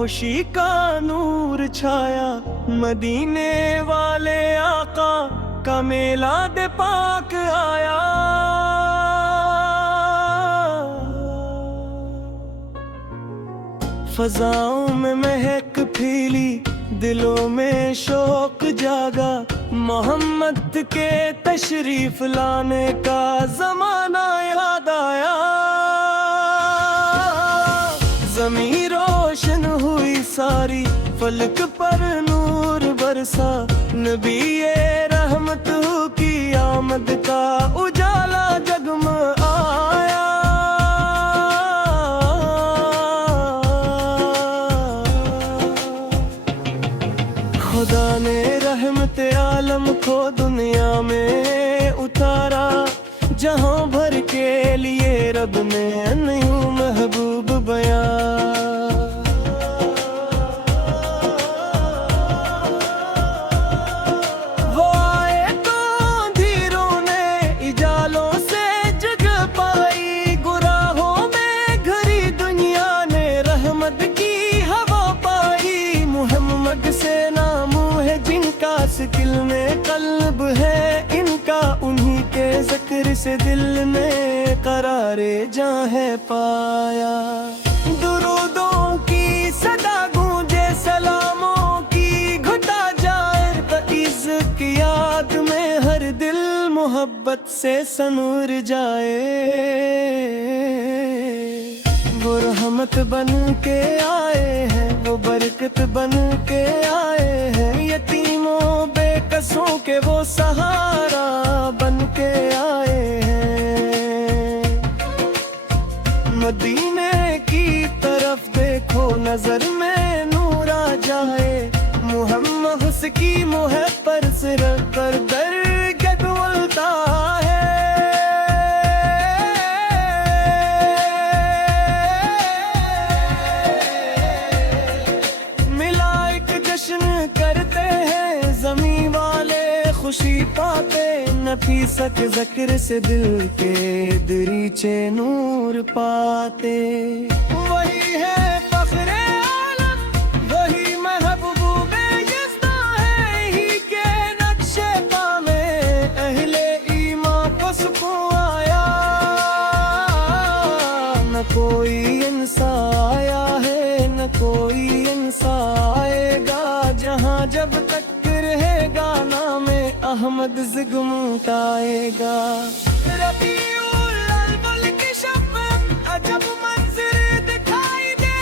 خوشی کا نور چھایا، مدینے والے آقا کا میلاد پاک آیا۔ فضاؤں میں مہک پھیلی، دلوں میں شوق جاگا، محمد کے تشریف لانے کا زمانہ یاد آیا۔ زمین روشن ہوئی ساری، فلک پر نور برسا، نبی رحمت کی آمد کا اجالا جگ میں آیا۔ خدا نے رحمت عالم کو دنیا میں اتارا، جہاں بھر کے لیے رب نے نیو محبوب بیان۔ وہ آئے تو اندھیروں نے اجالوں سے جگ پائی، گناہوں میں گھری دنیا نے رحمت کی ہوا پائی۔ محمد سے نام ہے جن کا سکل میں قلب ہے ان کا، انہی کے ذکر سے دل نے قرار جاں ہے پایا۔ درودوں کی صدا گونجے، سلاموں کی گھٹا جائے، عز کی یاد میں ہر دل محبت سے سنور جائے۔ وہ رحمت بن کے آئے ہیں، وہ برکت بن کے آئے ہیں، یتیموں بے کسوں کے وہ سہارا بن کے آئے ہیں۔ مدینے کی طرف دیکھو، نظر میں نور آ جائے، محمد اس کی محب پر سر کر در گدولتا ہے۔ کرتے ہیں زمین والے خوشی پاتے، نفیست ذکر سے دل کے دریچے نور پاتے۔ وہی ہے فخر عالم، وہی محبوب یزداں ہے، ہی کے نقش پا میں اہل ایمان کو سکون آیا۔ نہ کوئی انسان آیا ہے، نہ کوئی انسان آئے گا، جہاں جب تک رہے گا نام احمد زگمٹائے گا۔ ربیع الاول کی شب عجب منظر دکھائی دے،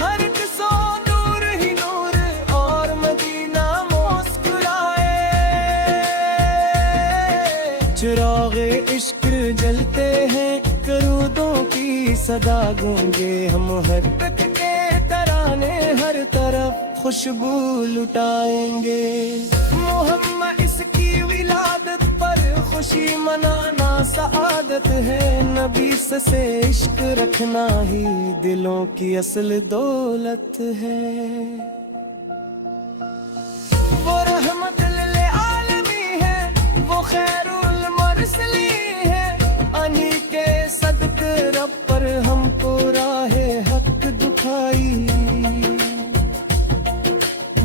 ہر سو نور ہی نور اور مدینہ مسکرائے۔ چراغ عشق جلتے ہیں، کرودوں کی صدا گونجے، ہم محبت کے ترانے ہر طرف خوشبو لٹائیں گے۔ محمد اس کی ولادت پر خوشی منانا سعادت ہے، نبی سے عشق رکھنا ہی دلوں کی اصل دولت ہے۔ وہ رحمت للعالمین ہے، وہ خیر المرسلین ہے، انہی کے صدقے رب پر ہم کو راہ حق دکھائی۔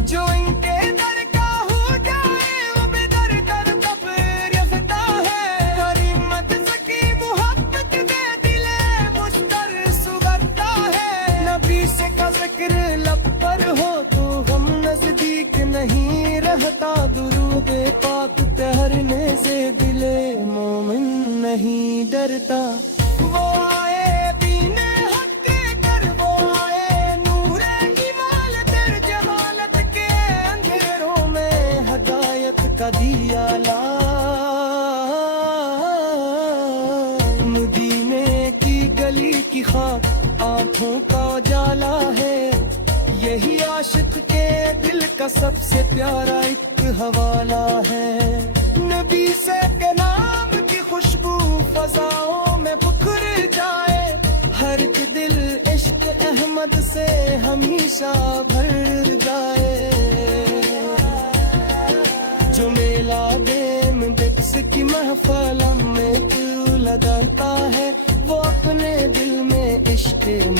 جو ان کے در کا ہو جائے وہ بے در در کفر یافتا ہے، حریمت سکی محبت دے دلے مشتر سگتا ہے۔ نبی سے کا ذکر لب پر ہو تو غم نزدیک نہیں رہتا، درود پاک تہرنے سے دلے مومن نہیں ڈرتا۔ وہ آئے دین حق کر، وہ آئے نور ایمان در جہالت کے اندھیروں میں ہدایت کا دیا لا۔ مدینے کی گلی کی خاک آنکھوں کا اجالا ہے، یہی عاشق کے دل کا سب سے پیارا ایک حوالہ ہے۔ نبی سے کے نام کی خوشبو فضاؤں میں بکھر جائے، ہر دل عشق احمد سے ہمیشہ بھر جائے۔ جو میلہ دیم دکس کی محفل میں تو لگاتا ہے، وہ اپنے دل میں عشق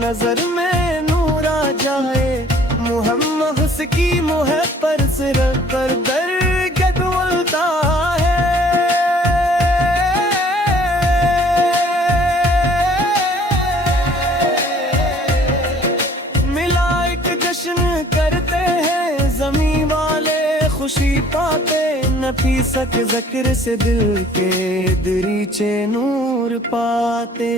نظر میں نور آ جائے محمد اس کی موہ پر سر پر درگت بولتا ہے کرتے ہیں زمین والے خوشی پاتے نفیست ذکر سے دل کے دریچے نور پاتے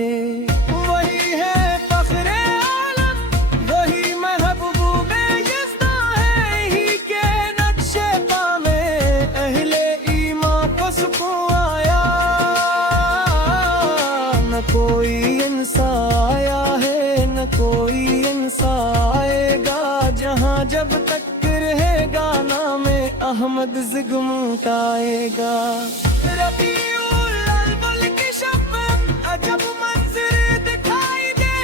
وہی ہے فخر عالم وہی محبوب یزداں ہے ہی کے نقش پا میں اہل ایمان کو سکون آیا نہ کوئی انسان آیا ہے نہ کوئی انسان آئے گا جہاں جب تک رہے گا نام احمد زگمٹائے گا ربیع الاول کی شب عجب منظر دکھائی دے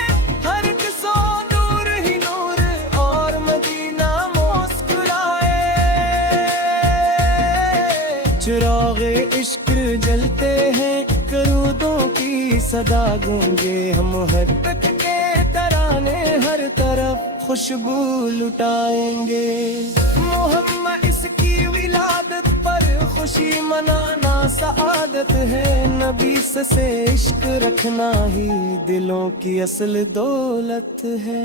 ہر ایک سو نور ہی نور اور مدینہ مسکرائے چراغ عشق جلتے ہیں کرودوں کی صدا گونجے ہم ہر تک کے ترانے ہر طرف خوشبو لٹائیں گے محمد اس کی ولادت پر خوشی منانا سعادت ہے نبی سے عشق رکھنا ہی دلوں کی اصل دولت ہے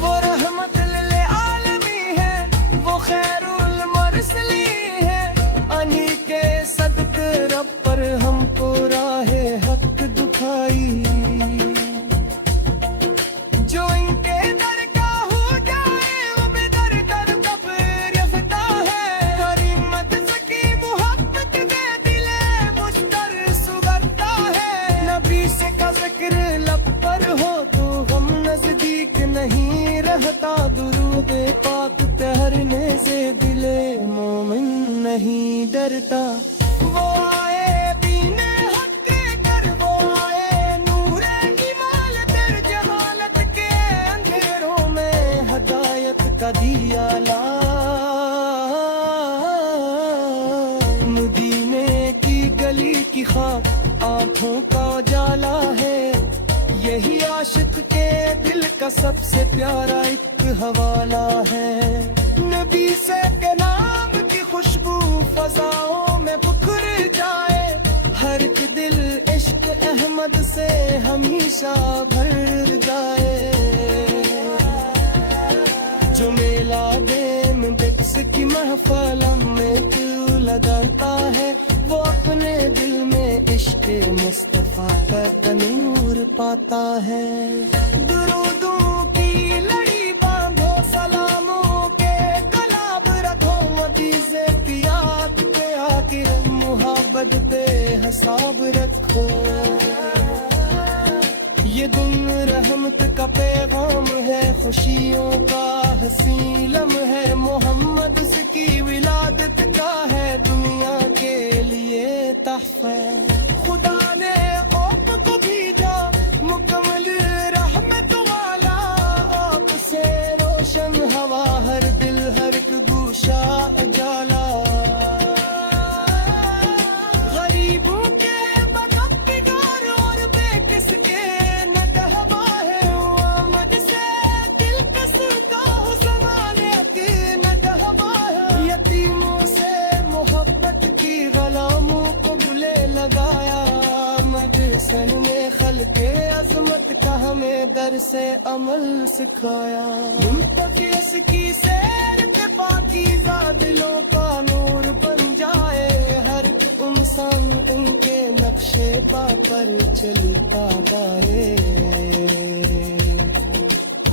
وہ رحمت للعالمین ہے وہ خیر المرسلین ہے انہی کے صدقے رب پر ہم کو راہ حق دکھائی جو ان کے در کا ہو جائے وہ بے در در کفر یفتہ ہے غریمت سکی محبت دے دلے مشتر سگرتا ہے نبی سے کا ذکر لب پر ہو تو غم نزدیک نہیں رہتا درود پاک پہرنے سے دلے مومن نہیں ڈرتا وہ آئے بینے حق کر وہ آئے نور ایمان در جہالت کے اندھیروں میں ہدایت کا دیا لا مدینے کی گلی کی خاک آنکھوں کا اجالا ہے یہی عاشق کے دل کا سب سے پیارا ایک حوالہ ہے نبی سے کے نام کی خوشبو فضاؤں میں بکھر جائے ہر ایک دل عشق احمد سے ہمیشہ بھر جائے جو میلا دیم بکس کی محفل میں تو لگاتا ہے وہ اپنے دل میں عشق مصطفیٰ کا تنور پاتا ہے درودوں کی لڑی باندھو سلاموں کے کلاب رکھو عزیز پیاد پہ آخر محبت بے حساب رکھو یہ دن رحمت کا پیغام ہے خوشیوں کا حسین لمحہ ہے محمد اس کی ولادت کا ہے دنیا کے لیے تحفہ خدا نے آپ کو بھیجا مکمل رحمت والا آپ سے روشن ہوا ہر دل ہر ایک گوشہ اجالا غریبوں کے بدبگار اور بے کس کے سن میں خلق عظمت کا ہمیں در سے عمل سکھایا اس کی سیر پہ پاکیزہ دلوں کا نور بن جائے ہر انسان ان کے نقشے پا پر چلتا جائے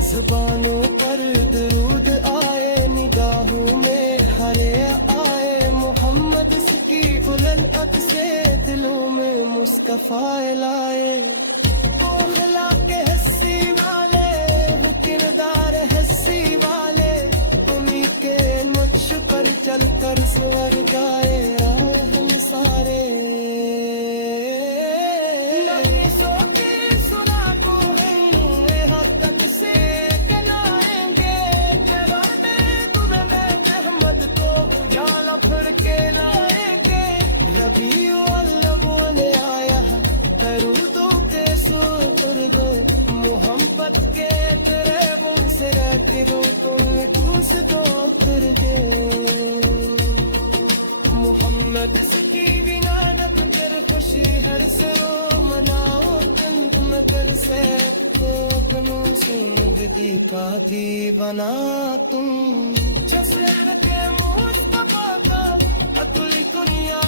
زبانوں پر درود آئے نگاہوں میں ہرے آئے محمد اس کی بلند عد سے دلوں میں مصطفیٰ لائے وہ اخلاق حسی والے وہ کردار حسی والے انہی کے مجھ پر چل کر سور گائے ہم سارے نہیں سوچے سنا کو ہیں حد تک سے کنائیں گے چرانے دنیا احمد کو جالا پھر کے لائیں گے ربیع الاول آیا درودوں کے سو دو کر دے محمد سکی بنانت کر خوشی ہر سے مناؤ چند میں کر سے اپنوں سے دی کا دی بنا تم جسر کے مصطفیٰ کا عطل دنیا